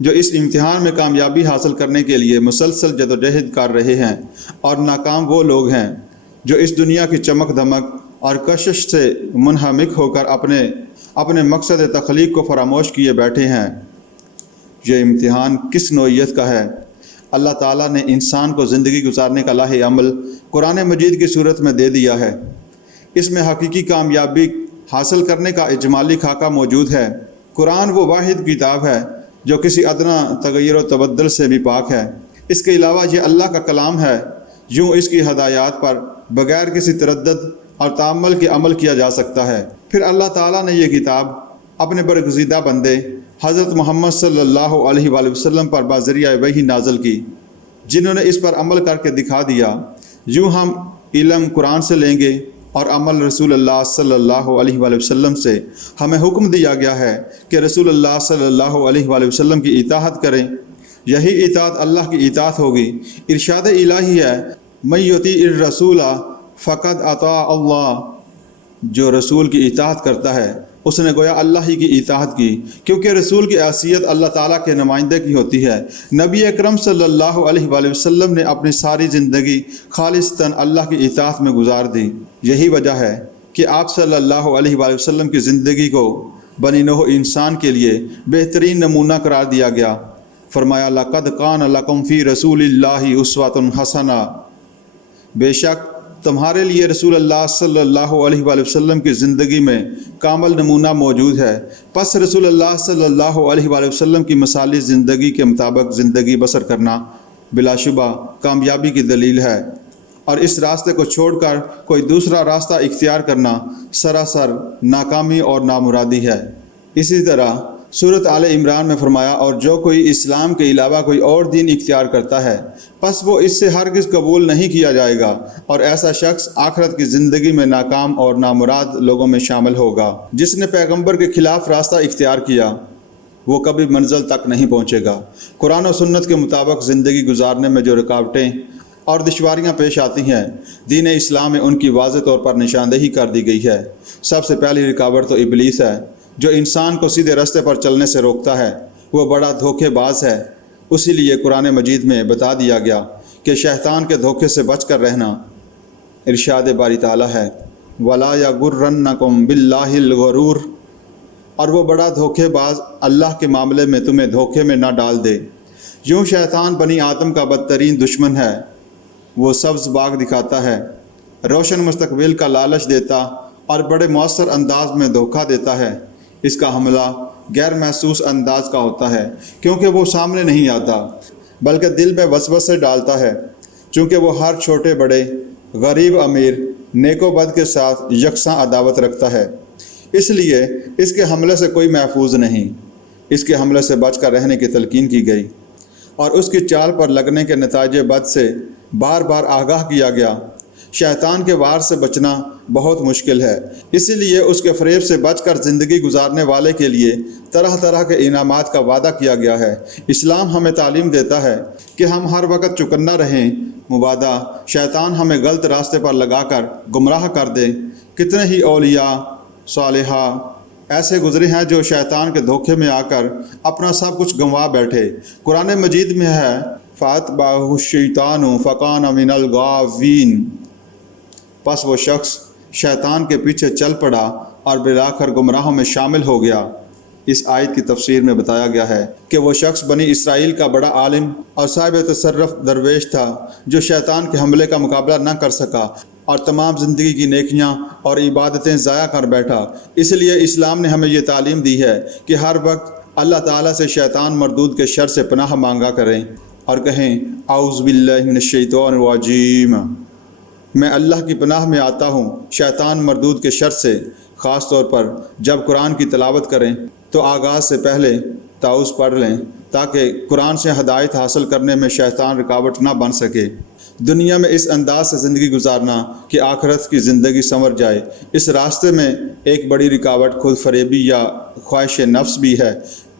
جو اس امتحان میں کامیابی حاصل کرنے کے لیے مسلسل جدوجہد کر رہے ہیں، اور ناکام وہ لوگ ہیں جو اس دنیا کی چمک دھمک اور کشش سے منہمک ہو کر اپنے مقصد تخلیق کو فراموش کیے بیٹھے ہیں۔ یہ امتحان کس نوعیت کا ہے؟ اللہ تعالیٰ نے انسان کو زندگی گزارنے کا لاہ عمل قرآن مجید کی صورت میں دے دیا ہے۔ اس میں حقیقی کامیابی حاصل کرنے کا اجمالی خاکہ موجود ہے۔ قرآن وہ واحد کتاب ہے جو کسی ادنا تغیر و تبدل سے بھی پاک ہے۔ اس کے علاوہ یہ اللہ کا کلام ہے، یوں اس کی ہدایات پر بغیر کسی تردد اور تعمل کے عمل کیا جا سکتا ہے۔ پھر اللہ تعالیٰ نے یہ کتاب اپنے برگزیدہ بندے حضرت محمد صلی اللہ علیہ وآلہ وسلم پر بذریعہ وحی نازل کی، جنہوں نے اس پر عمل کر کے دکھا دیا۔ یوں ہم علم قرآن سے لیں گے اور عمل رسول اللہ صلی اللہ علیہ وآلہ وسلم سے۔ ہمیں حکم دیا گیا ہے کہ رسول اللہ صلی اللہ علیہ وآلہ وسلم کی اطاعت کریں، یہی اطاعت اللہ کی اطاعت ہوگی۔ ارشاد الہی ہے، من یطیع الرسول فقد اطاع اللہ، جو رسول کی اطاعت کرتا ہے اس نے گویا اللہ ہی کی اطاعت کی، کیونکہ رسول کی حیثیت اللہ تعالیٰ کے نمائندے کی ہوتی ہے۔ نبی اکرم صلی اللہ علیہ وآلہ وسلم نے اپنی ساری زندگی خالصتاً اللہ کی اطاعت میں گزار دی۔ یہی وجہ ہے کہ آپ صلی اللہ علیہ وآلہ وسلم کی زندگی کو بنی نوع انسان کے لیے بہترین نمونہ قرار دیا گیا۔ فرمایا، لَقَدْ كَانَ لَكُمْ فِي رَسُولِ اللَّهِ أُسْوَةٌ حَسَنَةٌ، بے شک تمہارے لیے رسول اللہ صلی اللہ علیہ وآلہ وسلم کی زندگی میں کامل نمونہ موجود ہے۔ پس رسول اللہ صلی اللہ علیہ وآلہ وسلم کی مثالی زندگی کے مطابق زندگی بسر کرنا بلا شبہ کامیابی کی دلیل ہے، اور اس راستے کو چھوڑ کر کوئی دوسرا راستہ اختیار کرنا سراسر ناکامی اور نامرادی ہے۔ اسی طرح سورۃ آل عمران میں فرمایا، اور جو کوئی اسلام کے علاوہ کوئی اور دین اختیار کرتا ہے پس وہ اس سے ہرگز قبول نہیں کیا جائے گا، اور ایسا شخص آخرت کی زندگی میں ناکام اور نامراد لوگوں میں شامل ہوگا۔ جس نے پیغمبر کے خلاف راستہ اختیار کیا وہ کبھی منزل تک نہیں پہنچے گا۔ قرآن و سنت کے مطابق زندگی گزارنے میں جو رکاوٹیں اور دشواریاں پیش آتی ہیں، دین اسلام میں ان کی واضح طور پر نشاندہی کر دی گئی ہے۔ سب سے پہلی رکاوٹ تو ابلیس ہے، جو انسان کو سیدھے راستے پر چلنے سے روکتا ہے۔ وہ بڑا دھوکے باز ہے، اسی لیے قرآن مجید میں بتا دیا گیا کہ شیطان کے دھوکے سے بچ کر رہنا۔ ارشاد باری تعالیٰ ہے، وَلَا يَغُرَّنَّكُمْ بِاللَّهِ الْغَرُورُ، اور وہ بڑا دھوکے باز اللہ کے معاملے میں تمہیں دھوکے میں نہ ڈال دے۔ یوں شیطان بنی آدم کا بدترین دشمن ہے۔ وہ سبز باغ دکھاتا ہے، روشن مستقبل کا لالچ دیتا اور بڑے مؤثر انداز میں دھوکہ دیتا ہے۔ اس کا حملہ غیر محسوس انداز کا ہوتا ہے، کیونکہ وہ سامنے نہیں آتا بلکہ دل میں وسوسے ڈالتا ہے، چونکہ وہ ہر چھوٹے بڑے، غریب امیر، نیک و بد کے ساتھ یکساں عداوت رکھتا ہے۔ اس لیے اس کے حملے سے کوئی محفوظ نہیں۔ اس کے حملے سے بچ کر رہنے کی تلقین کی گئی، اور اس کی چال پر لگنے کے نتائج بد سے بار بار آگاہ کیا گیا۔ شیطان کے وار سے بچنا بہت مشکل ہے، اسی لیے اس کے فریب سے بچ کر زندگی گزارنے والے کے لیے طرح طرح کے انعامات کا وعدہ کیا گیا ہے۔ اسلام ہمیں تعلیم دیتا ہے کہ ہم ہر وقت چوکنا رہیں، مبادا شیطان ہمیں غلط راستے پر لگا کر گمراہ کر دے۔ کتنے ہی اولیاء صالحہ ایسے گزرے ہیں جو شیطان کے دھوکے میں آ کر اپنا سب کچھ گنوا بیٹھے۔ قرآن مجید میں ہے، فَأَتْبَعَهُ الشَّيْطَانُ فَكَانَ مِنَ الْغَاوِينَ، پس وہ شخص شیطان کے پیچھے چل پڑا اور بالآخر گمراہوں میں شامل ہو گیا۔ اس آیت کی تفسیر میں بتایا گیا ہے کہ وہ شخص بنی اسرائیل کا بڑا عالم اور صاحب تصرف درویش تھا، جو شیطان کے حملے کا مقابلہ نہ کر سکا اور تمام زندگی کی نیکیاں اور عبادتیں ضائع کر بیٹھا۔ اس لیے اسلام نے ہمیں یہ تعلیم دی ہے کہ ہر وقت اللہ تعالیٰ سے شیطان مردود کے شر سے پناہ مانگا کریں اور کہیں، اعوذ باللہ من الشیطان الرجیم، میں اللہ کی پناہ میں آتا ہوں شیطان مردود کے شر سے۔ خاص طور پر جب قرآن کی تلاوت کریں تو آغاز سے پہلے تعوذ پڑھ لیں، تاکہ قرآن سے ہدایت حاصل کرنے میں شیطان رکاوٹ نہ بن سکے۔ دنیا میں اس انداز سے زندگی گزارنا کہ آخرت کی زندگی سنور جائے، اس راستے میں ایک بڑی رکاوٹ خود فریبی یا خواہش نفس بھی ہے۔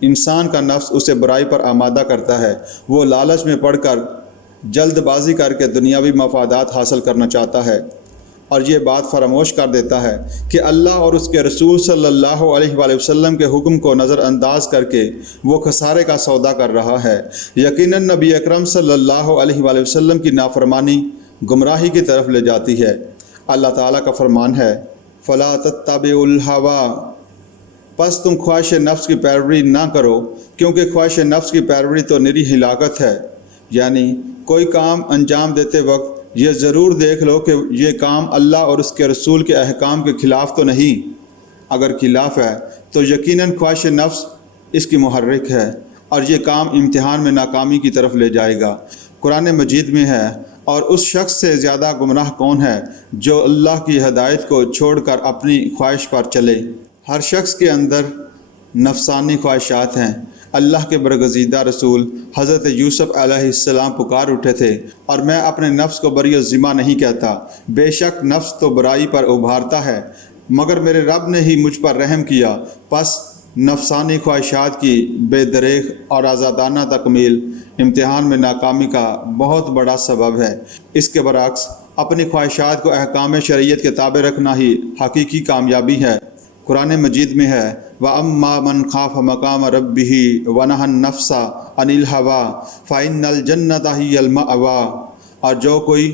انسان کا نفس اسے برائی پر آمادہ کرتا ہے۔ وہ لالچ میں پڑ کر جلد بازی کر کے دنیاوی مفادات حاصل کرنا چاہتا ہے۔ اور یہ بات فراموش کر دیتا ہے کہ اللہ اور اس کے رسول صلی اللہ علیہ وآلہ وسلم کے حکم کو نظر انداز کر کے وہ خسارے کا سودا کر رہا ہے۔ یقیناً نبی اکرم صلی اللہ علیہ وآلہ وسلم کی نافرمانی گمراہی کی طرف لے جاتی ہے۔ اللہ تعالیٰ کا فرمان ہے فَلَا تَتَّبِعُوا الْهَوَىٰ، پس تم خواہش نفس کی پیروی نہ کرو، کیونکہ خواہش نفس کی پیروی تو نری ہلاکت ہے۔ یعنی کوئی کام انجام دیتے وقت یہ ضرور دیکھ لو کہ یہ کام اللہ اور اس کے رسول کے احکام کے خلاف تو نہیں۔ اگر خلاف ہے تو یقیناً خواہش نفس اس کی محرک ہے اور یہ کام امتحان میں ناکامی کی طرف لے جائے گا۔ قرآن مجید میں ہے اور اس شخص سے زیادہ گمراہ کون ہے جو اللہ کی ہدایت کو چھوڑ کر اپنی خواہش پر چلے۔ ہر شخص کے اندر نفسانی خواہشات ہیں۔ اللہ کے برگزیدہ رسول حضرت یوسف علیہ السلام پکار اٹھے تھے اور میں اپنے نفس کو بری و ذمہ نہیں کہتا، بے شک نفس تو برائی پر ابھارتا ہے، مگر میرے رب نے ہی مجھ پر رحم کیا۔ پس نفسانی خواہشات کی بے دریغ اور آزادانہ تکمیل امتحان میں ناکامی کا بہت بڑا سبب ہے۔ اس کے برعکس اپنی خواہشات کو احکام شریعت کے تابع رکھنا ہی حقیقی کامیابی ہے۔ قرآن مجید میں ہے وَأَمَّا مَنْ خَافَ مَقَامَ رَبِّهِ وَنَهَى النَّفْسَ عَنِ الْهَوَىٰ فَإِنَّ الْجَنَّةَ هِيَ الْمَأْوَىٰ، اور جو کوئی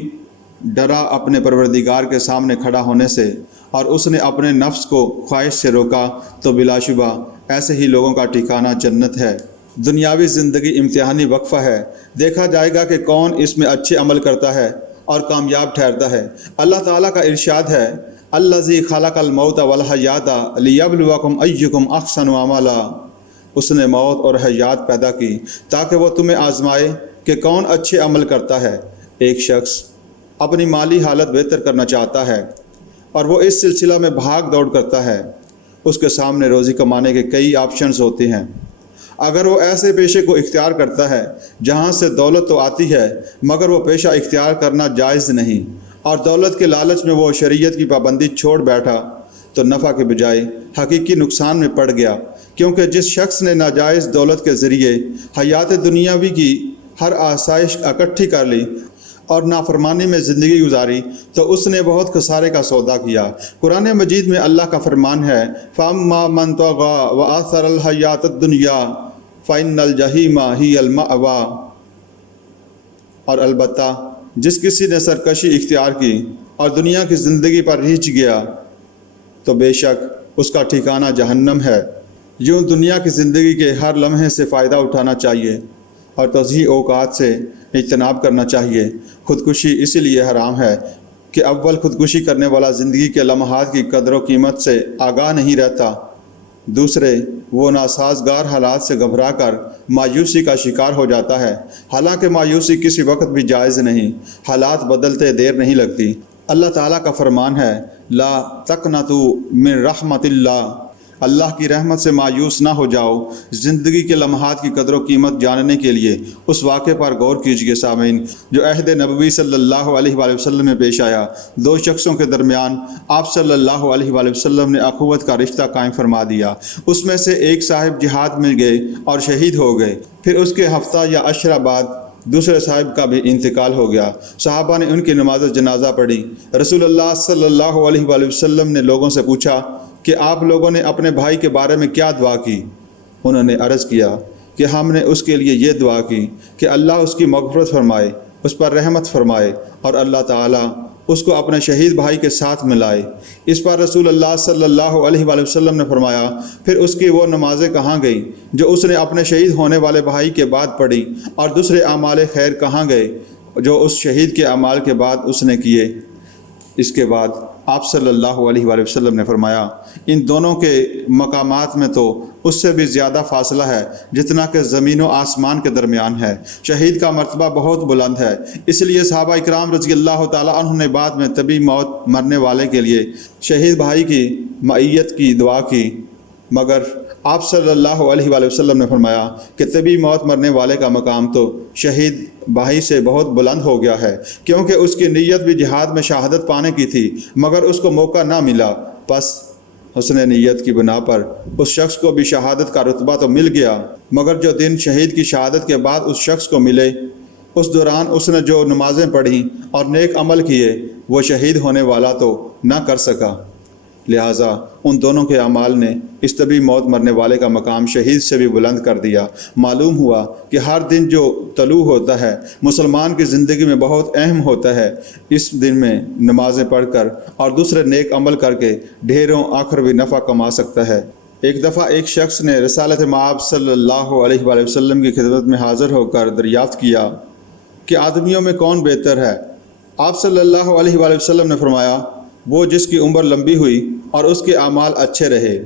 ڈرا اپنے پروردگار کے سامنے کھڑا ہونے سے اور اس نے اپنے نفس کو خواہش سے روکا تو بلا شبہ ایسے ہی لوگوں کا ٹھکانہ جنت ہے۔ دنیاوی زندگی امتحانی وقفہ ہے، دیکھا جائے گا کہ کون اس میں اچھے عمل کرتا ہے اور کامیاب ٹھہرتا ہے۔ اللہ تعالیٰ کا ارشاد ہے الذی خلق الموت والحیات لیبلوکم ایکم احسن عملا، اس نے موت اور حیات پیدا کی تاکہ وہ تمہیں آزمائے کہ کون اچھے عمل کرتا ہے۔ ایک شخص اپنی مالی حالت بہتر کرنا چاہتا ہے اور وہ اس سلسلہ میں بھاگ دوڑ کرتا ہے۔ اس کے سامنے روزی کمانے کے کئی آپشنز ہوتے ہیں۔ اگر وہ ایسے پیشے کو اختیار کرتا ہے جہاں سے دولت تو آتی ہے مگر وہ پیشہ اختیار کرنا جائز نہیں، اور دولت کے لالچ میں وہ شریعت کی پابندی چھوڑ بیٹھا تو نفع کے بجائے حقیقی نقصان میں پڑ گیا، کیونکہ جس شخص نے ناجائز دولت کے ذریعے حیات دنیاوی کی ہر آسائش اکٹھی کر لی اور نافرمانی میں زندگی گزاری تو اس نے بہت خسارے کا سودا کیا۔ قرآن مجید میں اللہ کا فرمان ہے فَأَمَّا مَنْ طَغَىٰ وَآثَرَ الْحَيَاةَ الدُّنْيَا فَإِنَّ الْجَحِيمَ هِيَ الْمَأْوَىٰ، اور البتہ جس کسی نے سرکشی اختیار کی اور دنیا کی زندگی پر ریچھ گیا تو بے شک اس کا ٹھکانہ جہنم ہے۔ یوں دنیا کی زندگی کے ہر لمحے سے فائدہ اٹھانا چاہیے اور تضییع اوقات سے اجتناب کرنا چاہیے۔ خودکشی اسی لیے حرام ہے کہ اول خودکشی کرنے والا زندگی کے لمحات کی قدر و قیمت سے آگاہ نہیں رہتا، دوسرے وہ ناسازگار حالات سے گھبرا کر مایوسی کا شکار ہو جاتا ہے، حالانکہ مایوسی کسی وقت بھی جائز نہیں، حالات بدلتے دیر نہیں لگتی۔ اللہ تعالیٰ کا فرمان ہے لا تقنطوا من رحمت اللہ، اللہ کی رحمت سے مایوس نہ ہو جاؤ۔ زندگی کے لمحات کی قدر و قیمت جاننے کے لیے اس واقعے پر غور کیجیے سامعین جو عہد نبوی صلی اللہ علیہ وآلہ وسلم میں پیش آیا۔ دو شخصوں کے درمیان آپ صلی اللہ علیہ وآلہ وسلم نے اخوت کا رشتہ قائم فرما دیا۔ اس میں سے ایک صاحب جہاد میں گئے اور شہید ہو گئے، پھر اس کے ہفتہ یا عشرہ بعد دوسرے صاحب کا بھی انتقال ہو گیا۔ صحابہ نے ان کی نماز جنازہ پڑھی۔ رسول اللہ صلی اللہ علیہ وآلہ وسلم نے لوگوں سے پوچھا کہ آپ لوگوں نے اپنے بھائی کے بارے میں کیا دعا کی؟ انہوں نے عرض کیا کہ ہم نے اس کے لیے یہ دعا کی کہ اللہ اس کی مغفرت فرمائے، اس پر رحمت فرمائے اور اللہ تعالیٰ اس کو اپنے شہید بھائی کے ساتھ ملائے۔ اس پر رسول اللہ صلی اللہ علیہ وآلہ وسلم نے فرمایا پھر اس کی وہ نمازیں کہاں گئیں جو اس نے اپنے شہید ہونے والے بھائی کے بعد پڑھی، اور دوسرے اعمال خیر کہاں گئے جو اس شہید کے اعمال کے بعد اس نے کیے؟ اس کے بعد آپ صلی اللہ علیہ وآلہ وسلم نے فرمایا ان دونوں کے مقامات میں تو اس سے بھی زیادہ فاصلہ ہے جتنا کہ زمین و آسمان کے درمیان ہے۔ شہید کا مرتبہ بہت بلند ہے، اس لیے صحابہ اکرام رضی اللہ تعالیٰ عنہ نے بعد میں طبی موت مرنے والے کے لیے شہید بھائی کی معیت کی دعا کی، مگر آپ صلی اللہ علیہ وآلہ وسلم نے فرمایا کہ طبی موت مرنے والے کا مقام تو شہید بھائی سے بہت بلند ہو گیا ہے، کیونکہ اس کی نیت بھی جہاد میں شہادت پانے کی تھی مگر اس کو موقع نہ ملا، پس حسن نیت کی بنا پر اس شخص کو بھی شہادت کا رتبہ تو مل گیا، مگر جو دن شہید کی شہادت کے بعد اس شخص کو ملے اس دوران اس نے جو نمازیں پڑھیں اور نیک عمل کیے وہ شہید ہونے والا تو نہ کر سکا، لہٰذا ان دونوں کے اعمال نے اس طبی موت مرنے والے کا مقام شہید سے بھی بلند کر دیا۔ معلوم ہوا کہ ہر دن جو طلوع ہوتا ہے مسلمان کی زندگی میں بہت اہم ہوتا ہے۔ اس دن میں نمازیں پڑھ کر اور دوسرے نیک عمل کر کے ڈھیروں آخروی نفع کما سکتا ہے۔ ایک دفعہ ایک شخص نے رسالت مآب صلی اللہ علیہ وآلہ وسلم کی خدمت میں حاضر ہو کر دریافت کیا کہ آدمیوں میں کون بہتر ہے؟ آپ صلی اللہ علیہ وآلہ وسلم نے فرمایا، وہ جس کی عمر لمبی ہوئی اور اس کے اعمال اچھے رہے۔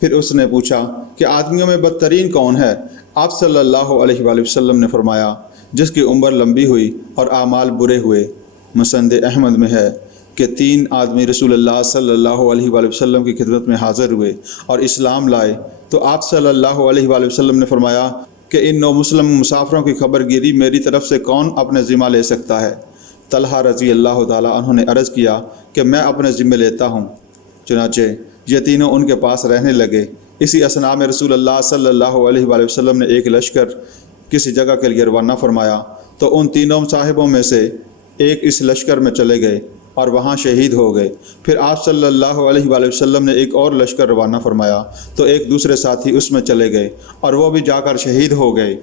پھر اس نے پوچھا کہ آدمیوں میں بدترین کون ہے؟ آپ صلی اللہ علیہ وآلہ وسلم نے فرمایا، جس کی عمر لمبی ہوئی اور اعمال برے ہوئے۔ مسند احمد میں ہے کہ 3 آدمی رسول اللہ صلی اللہ علیہ وآلہ وسلم کی خدمت میں حاضر ہوئے اور اسلام لائے، تو آپ صلی اللہ علیہ وآلہ وسلم نے فرمایا کہ ان 9 مسلم مسافروں کی خبر گیری میری طرف سے کون اپنے ذمہ لے سکتا ہے؟ طلحہ رضی اللہ تعالیٰ عنہ نے عرض کیا کہ میں اپنے ذمہ لیتا ہوں۔ چنانچہ یہ تینوں ان کے پاس رہنے لگے۔ اسی اثناء میں رسول اللہ صلی اللہ علیہ وآلہ وسلم نے ایک لشکر کسی جگہ کے لیے روانہ فرمایا، تو ان تینوں صاحبوں میں سے ایک اس لشکر میں چلے گئے اور وہاں شہید ہو گئے۔ پھر آپ صلی اللہ علیہ وآلہ وسلم نے ایک اور لشکر روانہ فرمایا، تو ایک دوسرے ساتھی اس میں چلے گئے اور وہ بھی جا کر شہید ہو گئے۔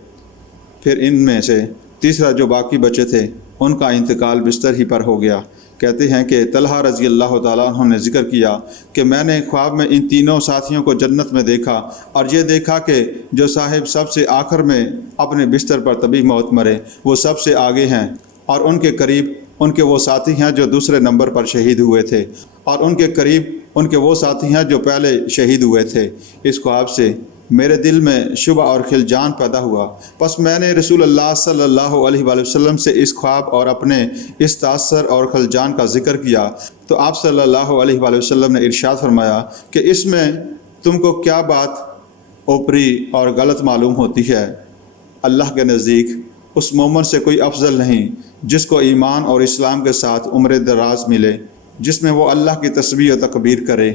پھر ان میں سے تیسرا جو باقی بچے تھے ان کا انتقال بستر ہی پر ہو گیا۔ کہتے ہیں کہ طلحہ رضی اللہ تعالیٰ عنہ نے ذکر کیا کہ میں نے خواب میں ان تینوں ساتھیوں کو جنت میں دیکھا، اور یہ دیکھا کہ جو صاحب سب سے آخر میں اپنے بستر پر طبی موت مرے وہ سب سے آگے ہیں، اور ان کے قریب ان کے وہ ساتھی ہیں جو دوسرے نمبر پر شہید ہوئے تھے، اور ان کے قریب ان کے وہ ساتھی ہیں جو پہلے شہید ہوئے تھے۔ اس خواب سے میرے دل میں شبہ اور خلجان پیدا ہوا، پس میں نے رسول اللہ صلی اللہ علیہ وآلہ وسلم سے اس خواب اور اپنے اس تاثر اور خلجان کا ذکر کیا، تو آپ صلی اللہ علیہ وآلہ وسلم نے ارشاد فرمایا کہ اس میں تم کو کیا بات اوپری اور غلط معلوم ہوتی ہے؟ اللہ کے نزدیک اس مومن سے کوئی افضل نہیں جس کو ایمان اور اسلام کے ساتھ عمر دراز ملے، جس میں وہ اللہ کی تسبیح و تکبیر کرے۔